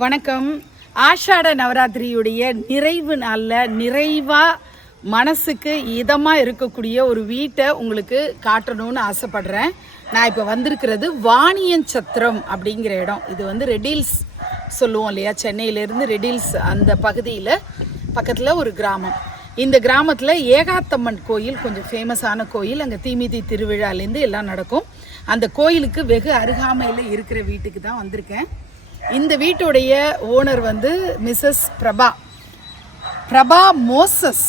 வணக்கம். ஆஷாட நவராத்திரியுடைய நிறைவு நாளில் நிறைவாக மனசுக்கு இதமாக இருக்கக்கூடிய ஒரு வீட்டை உங்களுக்கு காட்டணும்னு ஆசைப்படுறேன். நான் இப்போ வந்திருக்கிறது வாணியஞ்சத்திரம் அப்படிங்கிற இடம். இது வந்து ரெடில்ஸ் சொல்லுவோம் இல்லையா? சென்னையிலேருந்து ரெடில்ஸ் அந்த பகுதியில் பக்கத்தில் ஒரு கிராமம். இந்த கிராமத்தில் ஏகாத்தம்மன் கோயில் கொஞ்சம் ஃபேமஸான கோயில். அங்கே தீமிதி திருவிழாலேருந்து எல்லாம் நடக்கும். அந்த கோயிலுக்கு வெகு அருகாமையில் இருக்கிற வீட்டுக்கு தான் வந்திருக்கேன். இந்த வீட்டுடைய ஓனர் வந்து மிஸ்ஸஸ் பிரபா. பிரபா மோசஸ்.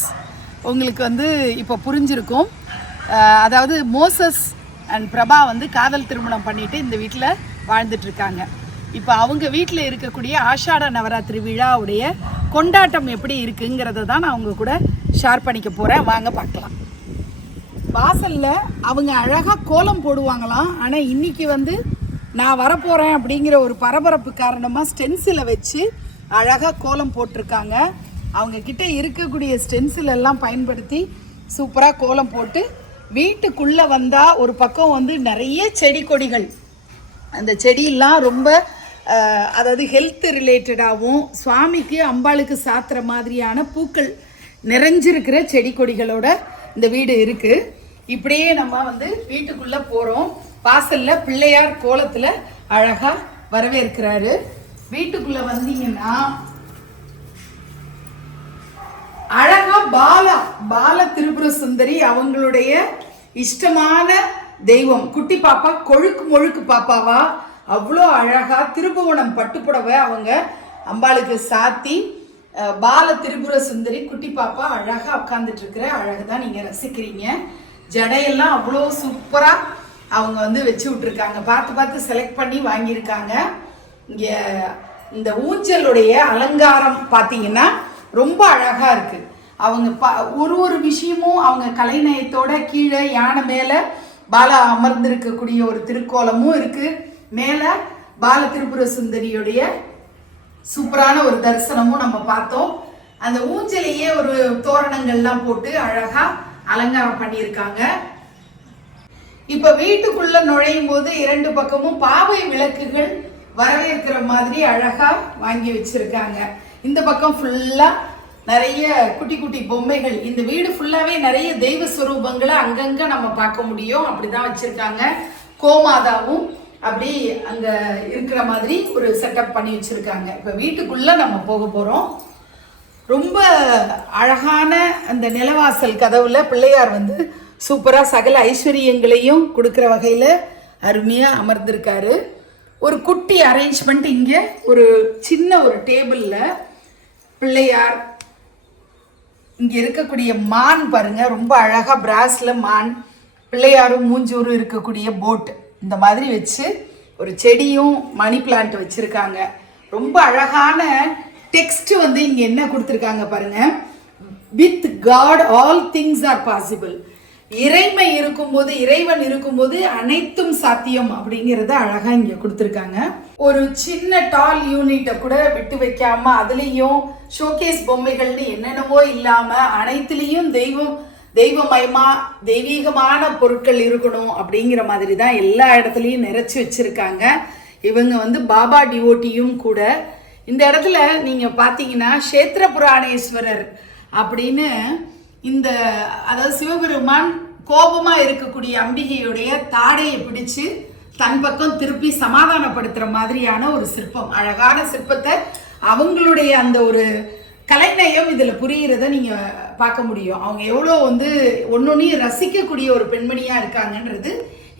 உங்களுக்கு வந்து இப்போ புரிஞ்சிருக்கும். அதாவது மோசஸ் அண்ட் பிரபா வந்து காதல் திருமணம் பண்ணிட்டு இந்த வீட்டில் வாழ்ந்துட்டுருக்காங்க இப்போ அவங்க வீட்டில் இருக்கக்கூடிய ஆஷாட நவராத்திரி விழாவுடைய கொண்டாட்டம் எப்படி இருக்குங்கிறத தான் நான் அவங்க கூட ஷேர் பண்ணிக்க போகிறேன் வாங்க பார்க்கலாம். வாசலில் அவங்க அழகாக கோலம் போடுவாங்களாம். ஆனால் இன்றைக்கி வந்து நான் வரப்போகிறேன் அப்படிங்கிற ஒரு பரபரப்பு காரணமாக ஸ்டென்சிலை வச்சு அழகாக கோலம் போட்டிருக்காங்க. அவங்கக்கிட்ட இருக்கக்கூடிய ஸ்டென்சில் எல்லாம் பயன்படுத்தி சூப்பராக கோலம் போட்டு வீட்டுக்குள்ளே வந்தால் ஒரு பக்கம் வந்து நிறைய செடி கொடிகள். அந்த செடியெல்லாம் ரொம்ப அதாவது ஹெல்த் ரிலேட்டடாகவும் சுவாமிக்கு அம்பாளுக்கு சாத்துற மாதிரியான பூக்கள் நிறைஞ்சிருக்கிற செடி கொடிகளோட இந்த வீடு இருக்குது இப்படியே நம்ம வந்து வீட்டுக்குள்ளே போகிறோம் வாசல்ல பிள்ளையார் கோலத்துல அழகா வரவேற்கிறாரு. வீட்டுக்குள்ள வந்தீங்கன்னா அழகா பாலா பால திரிபுர சுந்தரி அவங்களுடைய இஷ்டமான தெய்வம். குட்டி பாப்பா கொழுக்கு மொழுக்கு பாப்பாவா? அவ்வளோ அழகா திருபுவனம் பட்டுப்புடவை அவங்க அம்பாளுக்கு சாத்தி பால திரிபுர சுந்தரி குட்டி பாப்பா அழகா உட்காந்துட்டு இருக்கிற அழகு தான் நீங்க ரசிக்கிறீங்க. ஜடையெல்லாம் அவ்வளோ சூப்பரா அவங்க வந்து வச்சு விட்ருக்காங்க பார்த்து பார்த்து செலக்ட் பண்ணி வாங்கியிருக்காங்க. இங்கே இந்த ஊஞ்சலுடைய அலங்காரம் பார்த்தீங்கன்னா ரொம்ப அழகாக இருக்குது அவங்க ப ஒரு ஒரு விஷயமும் அவங்க கலைநயத்தோட கீழே யானை மேலே பாலா அமர்ந்திருக்கக்கூடிய ஒரு திருக்கோலமும் இருக்குது மேலே பால திரிபுர சுந்தரியுடைய சூப்பரான ஒரு தரிசனமும் நம்ம பார்த்தோம். அந்த ஊஞ்சலையே ஒரு தோரணங்கள்லாம் போட்டு அழகாக அலங்காரம் பண்ணியிருக்காங்க. இப்ப வீட்டுக்குள்ள நுழையும் போது இரண்டு பக்கமும் பாவை விளக்குகள் வரவேற்கிற மாதிரி அழகா வாங்கி வச்சிருக்காங்க. இந்த பக்கம் ஃபுல்லா நிறைய குட்டி குட்டி பொம்மைகள். இந்த வீடு ஃபுல்லாவே நிறைய தெய்வ ஸ்வரூபங்களை அங்கங்க நம்ம பார்க்க முடியும். அப்படிதான் வச்சிருக்காங்க. கோமாதாவும் அப்படி அங்க இருக்கிற மாதிரி ஒரு செட்டப் பண்ணி வச்சிருக்காங்க. இப்ப வீட்டுக்குள்ள நம்ம போக போறோம். ரொம்ப அழகான அந்த நிலவாசல் கதவுல பிள்ளையார் வந்து சூப்பராக சகல ஐஸ்வர்யங்களையும் கொடுக்குற வகையில் அருமையாக அமர்ந்திருக்காரு. ஒரு குட்டி அரேஞ்ச்மெண்ட் இங்கே ஒரு சின்ன ஒரு டேபிளில் பிள்ளையார் இங்கே இருக்கக்கூடிய மான் பாருங்கள் ரொம்ப அழகாக பிராஸில் மான் பிள்ளையாரும் மூஞ்சூரும் இருக்கக்கூடிய போட் இந்த மாதிரி வச்சு ஒரு செடியும் மணி பிளான்ட் வச்சுருக்காங்க. ரொம்ப அழகான டெக்ஸ்ட் வந்து இங்கே என்ன கொடுத்துருக்காங்க பாருங்கள் with God all things are possible இறைமை இருக்கும்போது இறைவன் இருக்கும்போது அனைத்தும் சாத்தியம் அப்படிங்கிறத அழகா இங்க கொடுத்துருக்காங்க. ஒரு சின்ன டால் யூனிட்டை கூட விட்டு வைக்காம அதுலேயும் ஷோகேஸ் பொம்மைகள்னு என்னென்னவோ இல்லாம அனைத்துலேயும் தெய்வம் தெய்வமயமா தெய்வீகமான பொருட்கள் இருக்கணும் அப்படிங்கிற மாதிரி தான் எல்லா இடத்துலையும் நிறைச்சி வச்சிருக்காங்க. இவங்க வந்து பாபா டிவோட்டியும் கூட. இந்த இடத்துல நீங்க பார்த்தீங்கன்னா கஷேத்திர புராணேஸ்வரர் அப்படின்னு இந்த அதாவது சிவபெருமான் கோபமா இருக்கக்கூடிய அம்பிகையுடைய தாடையை பிடிச்சு தன் பக்கம் திருப்பி சமாதானப்படுத்துற மாதிரியான ஒரு சிற்பம். அழகான சிற்பத்தை அவங்களுடைய அந்த ஒரு கலைநயம் இதில் புரிகிறத நீங்கள் பார்க்க முடியும். அவங்க எவ்வளோ வந்து ஒன்றொன்னையும் ரசிக்கக்கூடிய ஒரு பெண்மணியாக இருக்காங்கன்றது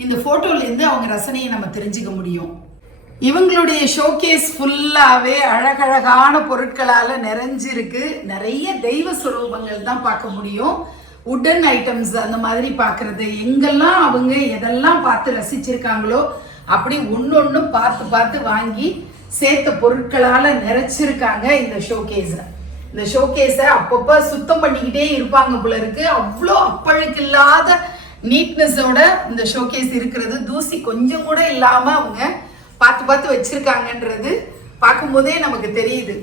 இந்த ஃபோட்டோலேருந்து அவங்க ரசனையை நம்ம தெரிஞ்சுக்க முடியும். இவங்களுடைய ஷோகேஸ் ஃபுல்லாகவே அழகழகான பொருட்களால் நிறைஞ்சிருக்கு. நிறைய தெய்வ சுரூபங்கள் தான் பார்க்க முடியும். உடன் ஐட்டம்ஸ் அந்த மாதிரி பார்க்குறது எங்கெல்லாம் அவங்க எதெல்லாம் பார்த்து ரசிச்சிருக்காங்களோ அப்படி ஒன்னொன்னும் பார்த்து பார்த்து வாங்கி சேர்த்த பொருட்களால் நிறைச்சிருக்காங்க இந்த ஷோகேஸை இந்த ஷோகேஸை அப்பப்போ சுத்தம் பண்ணிக்கிட்டே இருப்பாங்க போல இருக்கு. அவ்வளோ அப்பழுக்கு இல்லாத நீட்னஸோட இந்த ஷோகேஸ் இருக்கிறது. தூசி கொஞ்சம் கூட இல்லாமல் அவங்க பார்த்து பார்த்து வச்சிருக்காங்கன்றது பார்க்கும்போதே நமக்கு தெரியுது.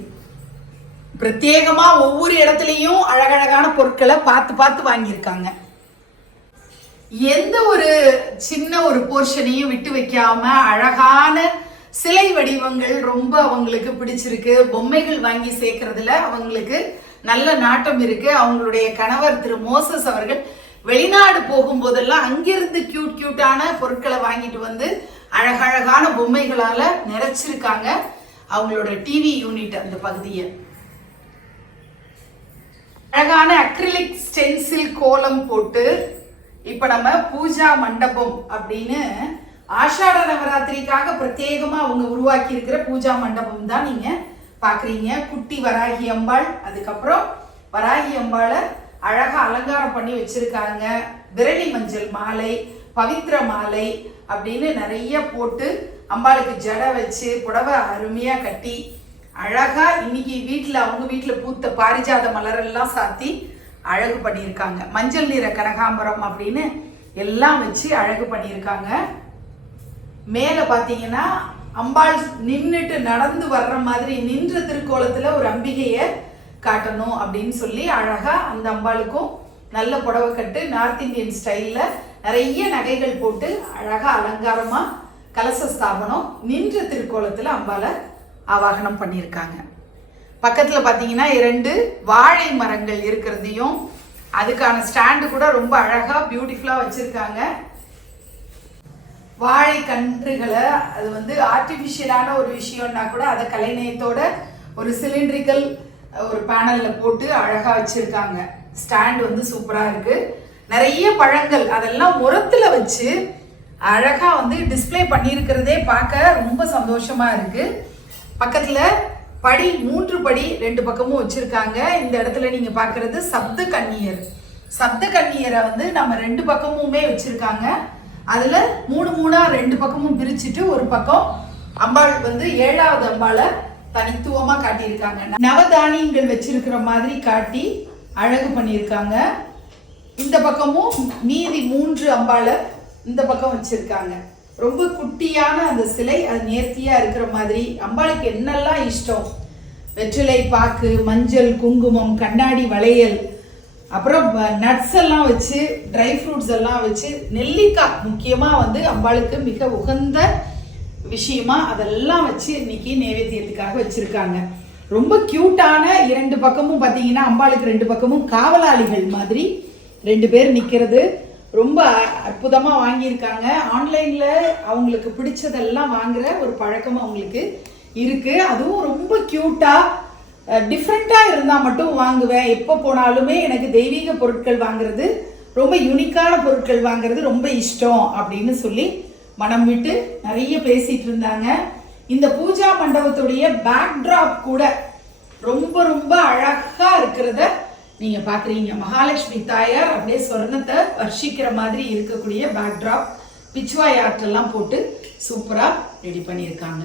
பிரத்யேகமா ஒவ்வொரு இடத்துலையும் அழகழகான பொருட்களை பார்த்து பார்த்து வாங்கியிருக்காங்க. எந்த ஒரு சின்ன ஒரு போர்ஷனையும் விட்டு வைக்காம அழகான சிலை வடிவங்கள் ரொம்ப அவங்களுக்கு பிடிச்சிருக்கு. பொம்மைகள் வாங்கி சேர்க்கறதுல அவங்களுக்கு நல்ல நாட்டம் இருக்கு. அவங்களுடைய கணவர் திரு மோசஸ் அவர்கள் வெளிநாடு போகும்போதெல்லாம் அங்கிருந்து கியூட் கியூட்டான பொருட்களை வாங்கிட்டு வந்து அழகழகான பொம்மைகளால நிறைச்சிருக்காங்க அவங்களோட டிவி யூனிட் அந்த பகுதியை. அழகான அக்ரிலிக் ஸ்டென்சில் கோலம் போட்டு இப்ப நம்ம பூஜா மண்டபம் அப்படின்னு ஆஷாட நவராத்திரிக்காக பிரத்யேகமா அவங்க உருவாக்கி இருக்கிற பூஜா மண்டபம் தான் நீங்க பாக்குறீங்க. குட்டி வராகி அம்பாள் அதுக்கப்புறம் வராகி அம்பாளை அழகா அலங்காரம் பண்ணி வச்சிருக்காங்க. விரலி மஞ்சள் மாலை பவித்ர மாலை அப்படின்னு நிறைய போட்டு அம்பாளுக்கு ஜடை வச்சு புடவை அருமையாக கட்டி அழகாக இன்னைக்கு வீட்டில் அவங்க வீட்டில் பூத்த பாரிஜாத மலரெல்லாம் சாத்தி அழகு பண்ணியிருக்காங்க. மஞ்சள் நிற கனகாம்பரம் அப்படின்னு எல்லாம் வச்சு அழகு பண்ணியிருக்காங்க. மேலே பார்த்தீங்கன்னா அம்பாள் நின்றுட்டு நடந்து வர்ற மாதிரி நின்ற திருக்கோலத்தில் ஒரு அம்பிகையை காட்டணும் அப்படின்னு சொல்லி அழகாக அந்த அம்பாளுக்கும் நல்ல புடவை கட்டு நார்த் இந்தியன் ஸ்டைலில் நிறைய நகைகள் போட்டு அழகாக அலங்காரமாக கலச ஸ்தாபனம் நின்ற திருக்கோலத்தில் அம்பாளை ஆவாகனம் பண்ணியிருக்காங்க. பக்கத்தில் பார்த்தீங்கன்னா இரண்டு வாழை மரங்கள் இருக்கிறதையும் அதுக்கான ஸ்டாண்டு கூட ரொம்ப அழகாக பியூட்டிஃபுல்லாக வச்சுருக்காங்க. வாழை கன்றுகளை அது வந்து ஆர்டிஃபிஷியலான ஒரு விஷயம்னா கூட அதை கலைநயத்தோட ஒரு சிலிண்ட்ரிக்கல் ஒரு பேனலில் போட்டு அழகாக வச்சுருக்காங்க. ஸ்டாண்ட் வந்து சூப்பராக இருக்குது நிறைய பழங்கள் அதெல்லாம் உரத்தில் வச்சு அழகாக வந்து டிஸ்ப்ளே பண்ணியிருக்கிறதே பார்க்க ரொம்ப சந்தோஷமாக இருக்குது பக்கத்தில் படி மூன்று படி ரெண்டு பக்கமும் வச்சுருக்காங்க. இந்த இடத்துல நீங்கள் பார்க்குறது சப்த கன்னியர் சப்த கன்னியரை வந்து நம்ம ரெண்டு பக்கமுமே வச்சுருக்காங்க. அதில் மூணு மூணாக ரெண்டு பக்கமும் பிரிச்சுட்டு ஒரு பக்கம் அம்பாள் வந்து ஏழாவது அம்பாளை தனித்துவமாக காட்டியிருக்காங்க. நவதானியங்கள் வச்சிருக்கிற மாதிரி காட்டி அழகு பண்ணியிருக்காங்க. இந்த பக்கமும் மீதி மூன்று அம்பாளை இந்த பக்கம் வச்சுருக்காங்க. ரொம்ப குட்டியான அந்த சிலை அது நேர்த்தியாக இருக்கிற மாதிரி. அம்பாளுக்கு என்னெல்லாம் இஷ்டம்? வெற்றிலை பாக்கு மஞ்சள் குங்குமம் கண்ணாடி வளையல். அப்புறம் நட்ஸ் எல்லாம் வச்சு ட்ரை ஃப்ரூட்ஸ் எல்லாம் வச்சு நெல்லிக்காய் முக்கியமாக வந்து அம்பாளுக்கு மிக உகந்த விஷயமா அதெல்லாம் வச்சு இன்னைக்கு நைவேத்தியத்துக்காக வச்சுருக்காங்க. ரொம்ப க்யூட்டான இரண்டு பக்கமும் பார்த்தீங்கன்னா அம்பாளுக்கு ரெண்டு பக்கமும் காவலாளிகள் மாதிரி. ரெண்டு பேர் நிற்கிறது ரொம்ப அற்புதமாக வாங்கியிருக்காங்க. ஆன்லைனில் அவங்களுக்கு பிடிச்சதெல்லாம் வாங்குற ஒரு பழக்கம் அவங்களுக்கு இருக்குது அதுவும் ரொம்ப க்யூட்டாக டிஃப்ரெண்ட்டாக இருந்தால் மட்டும் வாங்குவேன். எப்போ போனாலுமே எனக்கு தெய்வீக பொருட்கள் வாங்குறது ரொம்ப யூனிக்கான பொருட்கள் வாங்குறது ரொம்ப இஷ்டம் அப்படின்னு சொல்லி மனம் விட்டு நிறைய பேசிகிட்டு இருந்தாங்க. இந்த பூஜா மண்டபத்துடைய பேக்ட்ராப் கூட ரொம்ப ரொம்ப அழகாக இருக்கிறத நீங்க பாக்குறீங்க மகாலட்சுமி தாயார் அப்படியே சொர்ணத்தை வர்ஷிக்கிற மாதிரி இருக்கக்கூடிய பேக்ட்ராப் பிச்சுவாய் ஆர்ட்டெல்லாம் போட்டு சூப்பரா ரெடி பண்ணியிருக்காங்க.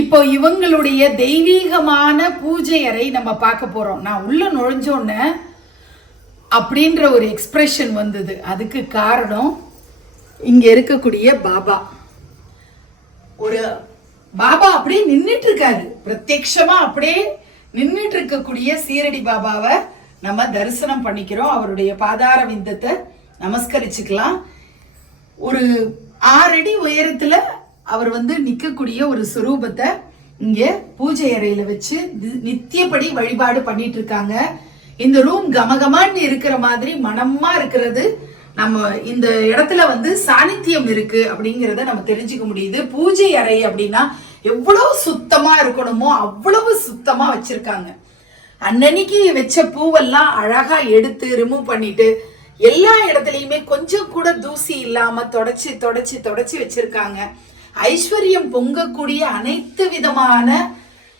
இப்போ இவங்களுடைய தெய்வீகமான பூஜை அறை நம்ம பார்க்க போறோம். நான் உள்ள நுழைஞ்சோன்ன அப்படின்ற ஒரு எக்ஸ்பிரஷன் வந்தது. அதுக்கு காரணம் இங்க இருக்கக்கூடிய பாபா. ஒரு பாபா அப்படியே நின்றுட்டு இருக்காரு. பிரத்யக்ஷமா அப்படியே நின்றுட்டு இருக்கக்கூடிய சீரடி பாபாவை நம்ம தரிசனம் பண்ணிக்கிறோம். அவருடைய பாதார விந்தத்தை நமஸ்கரிச்சுக்கலாம். ஒரு ஆறடி உயரத்துல அவர் வந்து நிற்கக்கூடிய ஒரு சுரூபத்தை இங்க பூஜை அறையில வச்சு நித்தியப்படி வழிபாடு பண்ணிட்டு இருக்காங்க இந்த ரூம் கமகமான்னு இருக்கிற மாதிரி மனமா இருக்கிறது. நம்ம இந்த இடத்துல வந்து சாநித்தியம் இருக்கு அப்படிங்கிறத நம்ம தெரிஞ்சுக்க முடியுது. பூஜை அறை அப்படின்னா எவ்வளவு சுத்தமா இருக்கணுமோ அவ்வளவு சுத்தமா வச்சிருக்காங்க. அன்னன்னைக்கு வச்ச பூவெல்லாம் அழகா எடுத்து ரிமூவ் பண்ணிட்டு எல்லா இடத்துலையுமே கொஞ்சம் கூட தூசி இல்லாம தொடச்சி தொடச்சி தொடச்சி வச்சிருக்காங்க. ஐஸ்வர்யம் பொங்கக்கூடிய அனைத்து விதமான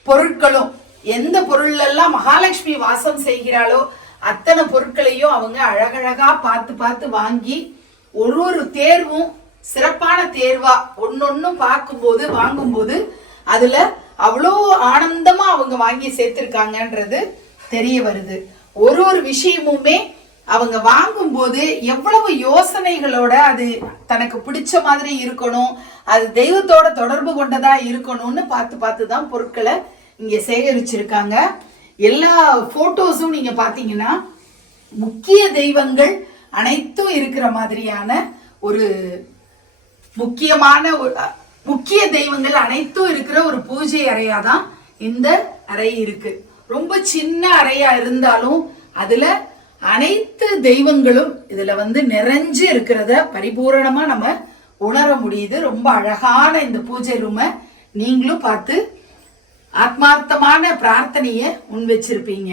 பொருட்களும் எந்த பொருள்லாம் மகாலட்சுமி வாசம் செய்கிறாளோ அத்தனை பொருட்களையும் அவங்க அழகழகா பார்த்து பார்த்து வாங்கி ஒரு ஒரு தேர்வும் சிறப்பான தேர்வா ஒன்னொன்னும் பார்க்கும்போது வாங்கும்போது அதுல அவ்வளோ ஆனந்தமா அவங்க வாங்கி சேர்த்திருக்காங்கன்றது தெரிய வருது. ஒரு ஒரு விஷயமுமே அவங்க வாங்கும்போது எவ்வளவு யோசனைகளோட அது தனக்கு பிடிச்ச மாதிரி இருக்கணும் அது தெய்வத்தோட தொடர்பு கொண்டதா இருக்கணும்னு பார்த்து பார்த்து தான் பொருட்களை இங்க சேகரிச்சிருக்காங்க. எல்லா போட்டோஸும் நீங்க பாத்தீங்கன்னா முக்கிய தெய்வங்கள் அனைத்தும் இருக்கிற மாதிரியான ஒரு முக்கியமான முக்கிய தெய்வங்கள் அனைத்தும் இருக்கிற ஒரு பூஜை அறையா தான் இந்த அறை இருக்கு. ரொம்ப சின்ன அறையா இருந்தாலும் அதுல அனைத்து தெய்வங்களும் இதுல வந்து நிறைஞ்சு இருக்கிறத பரிபூரணமா நம்ம உணர முடியுது. ரொம்ப அழகான இந்த பூஜை ரூமை நீங்களும் பார்த்து ஆத்மார்த்தமான பிரார்த்தனையை முன் வச்சிருப்பீங்க.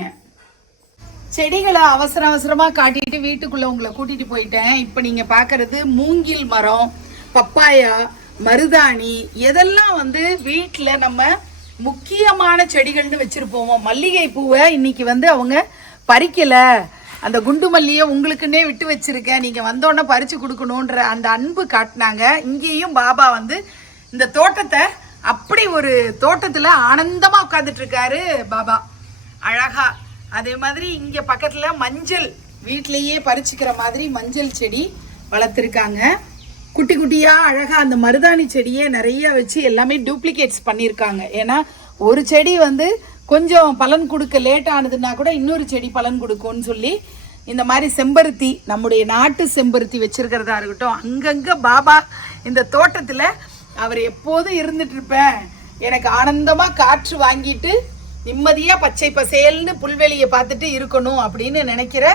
செடிகளை அவசர அவசரமா காட்டிட்டு வீட்டுக்குள்ள உங்களை கூட்டிட்டு போயிட்டேன். இப்ப நீங்க பாக்குறது மூங்கில் மரம் பப்பாயா மருதாணி எதெல்லாம் வந்து வீட்டில் நம்ம முக்கியமான செடிகள்னு வச்சிருப்போமோ மல்லிகை பூவை இன்னைக்கு வந்து அவங்க பறிக்கலை. அந்த குண்டு மல்லியை உங்களுக்குன்னே விட்டு வச்சுருக்கேன். நீங்கள் வந்தோடனே பறித்து கொடுக்கணுன்ற அந்த அன்பு காட்டினாங்க. இங்கேயும் பாபா வந்து இந்த தோட்டத்தை அப்படி ஒரு தோட்டத்தில் ஆனந்தமாக உட்காந்துட்ருக்காரு பாபா. அழகா. அதே மாதிரி இங்கே பக்கத்தில் மஞ்சள் வீட்டிலையே பறிச்சுக்கிற மாதிரி மஞ்சள் செடி வளர்த்துருக்காங்க. குட்டி குட்டியாக அழகாக அந்த மருதாணி செடியே நிறைய வச்சு எல்லாமே டூப்ளிகேட்ஸ் பண்ணியிருக்காங்க. ஏன்னா ஒரு செடி வந்து கொஞ்சம் பலன் கொடுக்க லேட் ஆனதுன்னா கூட இன்னொரு செடி பலன் கொடுக்கும்னு சொல்லி இந்த மாதிரி செம்பருத்தி நம்முடைய நாட்டு செம்பருத்தி வச்சுருக்கிறதா இருக்கட்டும் அங்கங்கே பாபா இந்த தோட்டத்தில் அவர் எப்போதும் இருந்துட்டு இருப்பேன். எனக்கு ஆனந்தமாக காற்று வாங்கிட்டு நிம்மதியாக பச்சை பசேல்னு புல்வெளியை பார்த்துட்டு இருக்கணும் அப்படின்னு நினைக்கிற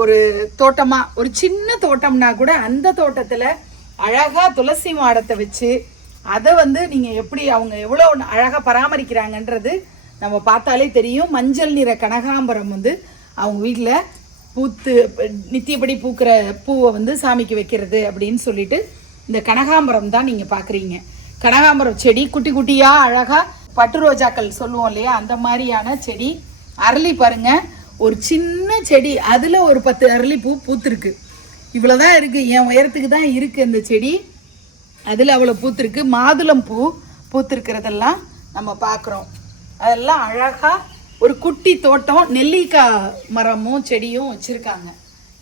ஒரு தோட்டமாக ஒரு சின்ன தோட்டம்னா கூட அந்த தோட்டத்தில் அழகாக துளசி மாடத்தை வச்சு அதை வந்து நீங்கள் எப்படி அவங்க எவ்வளோ அழகாக பராமரிக்கிறாங்கன்றது நம்ம பார்த்தாலே தெரியும். மஞ்சள் நிற கனகாம்பரம் வந்து அவங்க வீட்டில் பூத்து நித்தியப்படி பூக்கிற பூவை வந்து சாமிக்கு வைக்கிறது அப்படின்னு சொல்லிட்டு இந்த கனகாம்பரம் தான் நீங்கள் பார்க்குறீங்க. கனகாம்பரம் செடி குட்டி குட்டியாக அழகாக பட்டு ரோஜாக்கள் சொல்லுவோம் இல்லையா? அந்த மாதிரியான செடி. அரளி பாருங்கள் ஒரு சின்ன செடி. அதில் ஒரு பத்து அரளி பூ பூத்திருக்கு. இவ்வளோ தான் இருக்குது என் உயரத்துக்கு தான் இருக்குது இந்த செடி. அதில் அவ்வளோ பூத்திருக்கு. மாதுளம் பூ பூத்திருக்கிறதெல்லாம் நம்ம பார்க்குறோம். அதெல்லாம் அழகாக ஒரு குட்டி தோட்டம் நெல்லிக்காய் மரமும் செடியும் வச்சிருக்காங்க.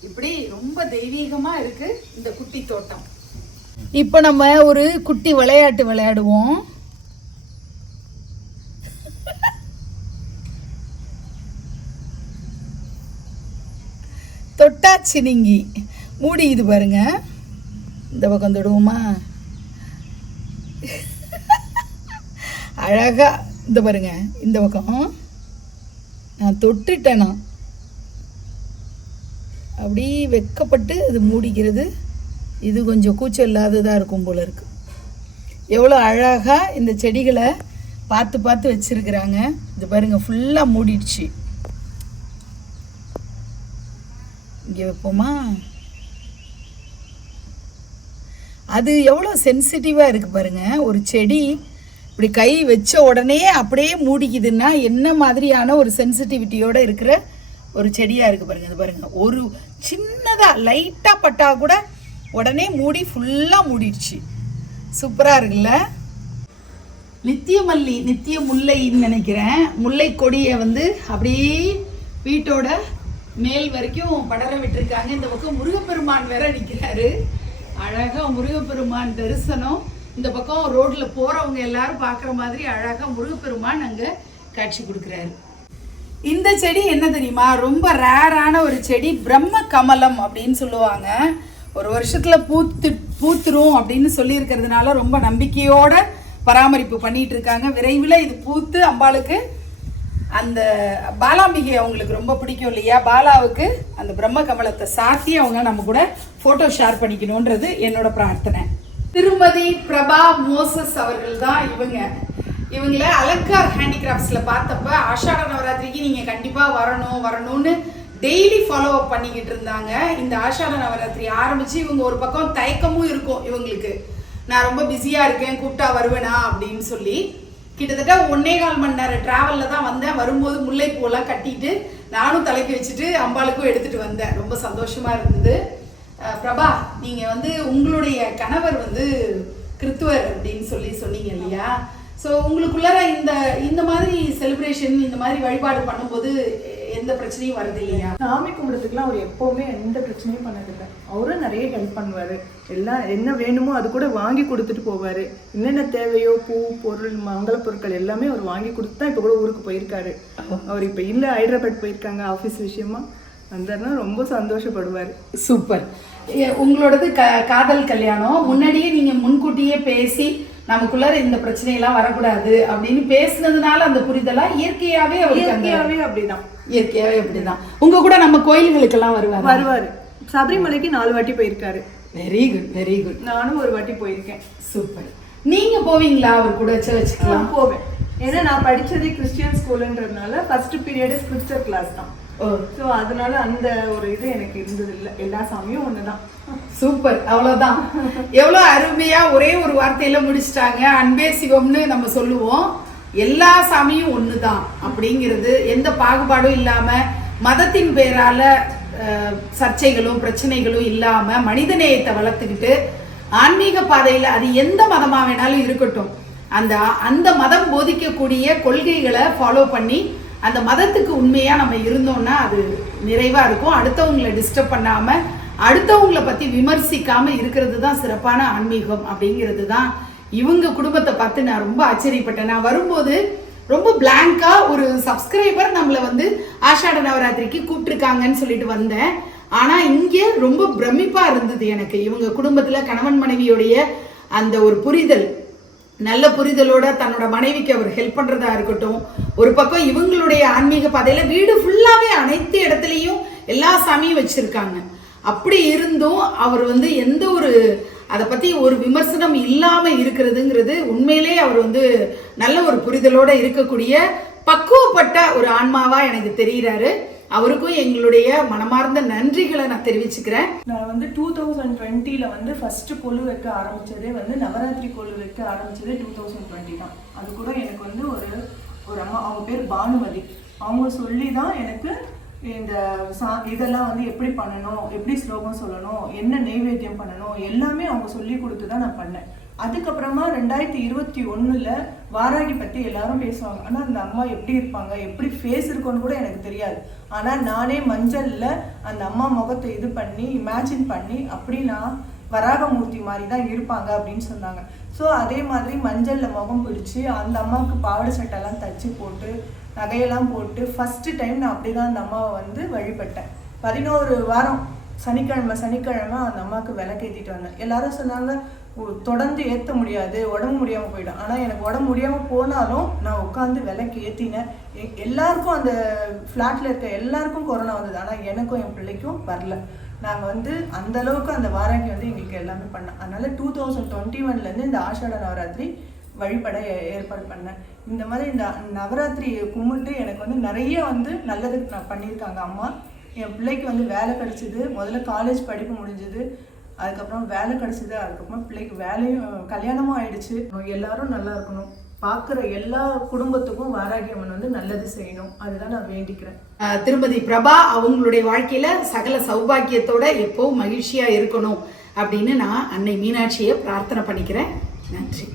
இப்படி ரொம்ப தெய்வீகமாக இருக்குது இந்த குட்டி தோட்டம். இப்போ நம்ம ஒரு குட்டி விளையாட்டு விளையாடுவோம். தொட்டா சினிங்கி மூடி இது பாருங்க. இந்த பக்கம் தொடுவோமா? அழகா இந்த பாருங்க இந்த பக்கம். நான் தொட்டுட்டேன்? நான் அப்படி வெக்கப்பட்டு அது மூடிக்கிறது. இது கொஞ்சம் கூச்சம் இல்லாததாக இருக்கும் போல இருக்கு. எவ்வளோ அழகாக இந்த செடிகளை பார்த்து பார்த்து வச்சிருக்கிறாங்க. இது பாருங்கள் ஃபுல்லாக மூடிடுச்சு. இங்கே வைப்போமா? அது எவ்வளோ சென்சிட்டிவாக இருக்குது பாருங்க. ஒரு செடி இப்படி கை வச்ச உடனே அப்படியே மூடிக்குதுன்னா என்ன மாதிரியான ஒரு சென்சிட்டிவிட்டியோடு இருக்கிற ஒரு செடியாக இருக்குது பாருங்கள் அது பாருங்கள் ஒரு சின்னதாக லைட்டாக பட்டா கூட உடனே மூடி ஃபுல்லாக மூடிடுச்சு. சூப்பராக இருக்குல்ல? நித்திய மல்லி நித்திய முல்லைன்னு நினைக்கிறேன். முல்லை கொடியை வந்து அப்படியே வீட்டோட மேல் வரைக்கும் படர விட்டுருக்காங்க. இந்த பக்கம் முருகப்பெருமான் வேற நிற்கிறாரு அழகாக முருகப்பெருமான் தரிசனம். இந்த பக்கம் ரோட்டில் போகிறவங்க எல்லாரும் பார்க்குற மாதிரி அழகாக முருகப்பெருமான் அங்கே காட்சி கொடுக்குறாரு. இந்த செடி என்ன தெரியுமா? ரொம்ப ரேரான ஒரு செடி பிரம்ம கமலம் அப்படின்னு சொல்லுவாங்க. ஒரு வருஷத்தில் பூத்து பூத்துரும் அப்படின்னு சொல்லியிருக்கிறதுனால ரொம்ப நம்பிக்கையோட பராமரிப்பு பண்ணிட்டு இருக்காங்க. விரைவில் இது பூத்து அம்பாளுக்கு அந்த பாலாம்பிகை அவங்களுக்கு ரொம்ப பிடிக்கும் இல்லையா? பாலாவுக்கு அந்த பிரம்ம கமலத்தை சாத்தி அவங்க நம்ம கூட போட்டோ ஷேர் பண்ணிக்கணுன்றது என்னோட பிரார்த்தனை. திருமதி பிரபா மோசஸ் அவர்கள் தான் இவங்க. இவங்கள அலங்கார் ஹேண்டிகிராஃப்ட்ஸில் பார்த்தப்ப ஆஷாட நவராத்திரிக்கு நீங்கள் கண்டிப்பாக வரணும் வரணும்னு டெய்லி ஃபாலோ அப் பண்ணிக்கிட்டு இருந்தாங்க. இந்த ஆஷாட நவராத்திரி ஆரம்பித்து இவங்க ஒரு பக்கம் தயக்கமும் இருக்கும் இவங்களுக்கு. நான் ரொம்ப பிஸியாக இருக்கேன் கூப்பிட்டா வருவேனா அப்படின்னு சொல்லி கிட்டத்தட்ட ஒன்னே கால் மணி நேரம் ட்ராவலில் தான் வந்தேன். வரும்போது முல்லைப்பூலாம் கட்டிட்டு நானும் தலைக்கு வச்சுட்டு அம்பாளுக்கும் எடுத்துட்டு வந்தேன். ரொம்ப சந்தோஷமா இருந்தது. பிரபா நீங்க வந்து உங்களுடைய கணவர் வந்து கிறித்துவர் அப்படின்னு சொல்லி சொன்னீங்க இல்லையா? ஸோ உங்களுக்குள்ளார இந்த இந்த மாதிரி செலிப்ரேஷன் இந்த மாதிரி வழிபாடு பண்ணும்போது எந்த பிரச்சனையும் வருது இல்லையா? சாமி கும்பிடுறதுக்குலாம் அவர் எப்பவுமே எந்த பிரச்சனையும் பண்ணதில்லை. அவரும் நிறைய ஹெல்ப் பண்ணுவாரு. எல்லாம் என்ன வேணுமோ அது கூட வாங்கி கொடுத்துட்டு போவாரு. என்னென்ன தேவையோ பூ பொருள் மங்கள பொருட்கள் எல்லாமே அவர் வாங்கி கொடுத்து தான் இப்போ கூட ஊருக்கு போயிருக்காரு. அவர் இப்போ இல்லை ஹைதராபாத் போயிருக்காங்க ஆஃபீஸ் விஷயமா. வந்தாருன்னா ரொம்ப சந்தோஷப்படுவார். சூப்பர். உங்களோடது க காதல் கல்யாணம். முன்னாடியே நீங்க முன்கூட்டியே பேசி நமக்குள்ளார இந்த பிரச்சனையெல்லாம் வரக்கூடாது அப்படின்னு பேசுனதுனால அந்த புரிதலா இயற்கையாவே இயற்கையாவே அப்படிதான். இயற்கையாவே அப்படிதான். உங்க கூட நம்ம கோயில்களுக்கெல்லாம் வருவாரு? வருவாரு. சபரிமலைக்கு நாலு வாட்டி போயிருக்காரு. வெரி குட் வெரி குட் நானும் ஒரு வாட்டி போயிருக்கேன். சூப்பர் நீங்க போவீங்களா அவர் கூட சர்ச்சுக்கலாம் நான் போவேன். ஏன்னா நான் படிச்சதே கிறிஸ்டியன் ஸ்கூலுன்றதுனால ஃபர்ஸ்ட் பீரியடு ஸ்கிரிப்சர் கிளாஸ் தான். ஸோ அதனால அந்த ஒரு இது எனக்கு இருந்தது இல்லை எல்லா சாமியும் ஒண்ணுதான். சூப்பர் அவ்வளோதான் எவ்வளோ அருமையா ஒரே ஒரு வார்த்தையில முடிச்சிட்டாங்க. அன்பே சிவம்னு நம்ம சொல்லுவோம். எல்லா சாமியும் ஒன்று தான் அப்படிங்கிறது எந்த பாகுபாடும் இல்லாமல் மதத்தின் பேரால சர்ச்சைகளும் பிரச்சனைகளும் இல்லாமல் மனிதநேயத்தை வளர்த்துக்கிட்டு ஆன்மீக பாதையில் அது எந்த மதமாக வேணாலும் இருக்கட்டும். அந்த அந்த மதம் போதிக்கக்கூடிய கொள்கைகளை ஃபாலோ பண்ணி அந்த மதத்துக்கு உண்மையாக நம்ம இருந்தோம்னா அது நிறைவாக இருக்கும். அடுத்தவங்களை டிஸ்டர்ப் பண்ணாமல் அடுத்தவங்களை பற்றி விமர்சிக்காமல் இருக்கிறது தான் சிறப்பான ஆன்மீகம் அப்படிங்கிறது தான் இவங்க குடும்பத்தை பார்த்து நான் ரொம்ப ஆச்சரியப்பட்டேன். நான் வரும்போது ரொம்ப பிளாங்காக ஒரு சப்ஸ்கிரைபர் நம்மளை வந்து ஆஷாட நவராத்திரிக்கு கூப்பிட்டுருக்காங்கன்னு சொல்லிட்டு வந்தேன். ஆனால் இங்கே ரொம்ப பிரமிப்பாக இருந்தது எனக்கு. இவங்க குடும்பத்தில் கணவன் மனைவியோடைய அந்த ஒரு புரிதல். நல்ல புரிதலோட தன்னோட மனைவிக்கு அவர் ஹெல்ப் பண்ணுறதா இருக்கட்டும். ஒரு பக்கம் இவங்களுடைய ஆன்மீக பாதையில் வீடு ஃபுல்லாகவே அனைத்து இடத்துலையும் எல்லா சாமியும் வச்சுருக்காங்க. அப்படி இருந்தும் அவர் வந்து எந்த ஒரு அதை பற்றி ஒரு விமர்சனம் இல்லாமல் இருக்கிறதுங்கிறது உண்மையிலே அவர் வந்து நல்ல ஒரு புரிதலோடு இருக்கக்கூடிய பக்குவப்பட்ட ஒரு ஆன்மாவாக எனக்கு தெரிகிறாரு அவருக்கும் எங்களுடைய மனமார்ந்த நன்றிகளை நான் தெரிவிச்சுக்கிறேன். நான் வந்து டூ தௌசண்ட் டுவெண்ட்டியில் வந்து ஃபர்ஸ்ட் கொலு வைக்க ஆரம்பிச்சதே வந்து நவராத்திரி கொலு வைக்க ஆரம்பிச்சதே டூ தௌசண்ட் டுவெண்ட்டி தான். அது கூட எனக்கு வந்து ஒரு ஒரு அம்மா அவங்க பேர் பானுமதி. அவங்க சொல்லி தான் எனக்கு இந்த சா இதெல்லாம் வந்து எப்படி பண்ணணும் எப்படி ஸ்லோகம் சொல்லணும் என்ன நெய்வேத்தியம் பண்ணணும் எல்லாமே அவங்க சொல்லி கொடுத்து தான் நான் பண்ணேன். அதுக்கப்புறமா ரெண்டாயிரத்தி இருபத்தி ஒன்றில் வாராகி பற்றி எல்லாரும் பேசுவாங்க. ஆனால் அந்த அம்மா எப்படி இருப்பாங்க எப்படி ஃபேஸ் இருக்கும்னு கூட எனக்கு தெரியாது. ஆனால் நானே மஞ்சளில் அந்த அம்மா முகத்தை இது பண்ணி இமேஜின் பண்ணி அப்படி நான் வராகமூர்த்தி மாதிரி தான் இருப்பாங்க அப்படின்னு சொன்னாங்க. ஸோ அதே மாதிரி மஞ்சளில் முகம் பிடிச்சி அந்த அம்மாவுக்கு பாவாடை சட்டைலாம் தச்சு போட்டு நகையெல்லாம் போட்டு ஃபஸ்ட்டு டைம் நான் அப்படி தான் அந்த அம்மாவை வந்து வழிபட்டேன். பதினோரு வாரம் சனிக்கிழமை சனிக்கிழமை அந்த அம்மாவுக்கு விளக்கேற்றிட்டு வந்தேன். எல்லாரும் சொன்னாங்க தொடர்ந்து ஏற்ற முடியாது உடம்பு முடியாமல் போயிடும். ஆனால் எனக்கு உடம்பு முடியாமல் போனாலும் நான் உட்காந்து விலைக்கு ஏற்றினேன் எல்லாருக்கும் அந்த ஃப்ளாட்டில் இருக்க எல்லாருக்கும் கொரோனா வந்தது. ஆனால் எனக்கும் என் பிள்ளைக்கும் வரல. நாங்கள் வந்து அந்த அளவுக்கு அந்த வாராகி வந்து எங்களுக்கு எல்லாமே பண்ணோம் அதனால் டூ தௌசண்ட் டுவெண்ட்டி ஒன்லேருந்து இந்த ஆஷாட நவராத்திரி வழிபட ஏ- ஏற்பாடு பண்ணேன். இந்த மாதிரி இந்த நவராத்திரி கும்பிட்டு எனக்கு வந்து நிறைய வந்து நல்லது நான் பண்ணியிருக்காங்க அம்மா. என் பிள்ளைக்கு வந்து வேலை கிடச்சிது. முதல்ல காலேஜ் படிப்பு முடிஞ்சது. அதுக்கப்புறம் வேலை கிடைச்சிது அதுக்கப்புறம் பிள்ளைக்கு வேலையும் கல்யாணமும் ஆயிடுச்சு. எல்லாரும் நல்லா இருக்கணும். பார்க்குற எல்லா குடும்பத்துக்கும் வாராகியம்மன் வந்து நல்லது செய்யணும். அதுதான் நான் வேண்டிக்கிறேன். திருமதி பிரபா அவங்களுடைய வாழ்க்கையில சகல சௌபாக்கியத்தோட எப்போ மகிழ்ச்சியா இருக்கணும் அப்படின்னு நான் அன்னை மீனாட்சியை பிரார்த்தனை பண்ணிக்கிறேன். நன்றி.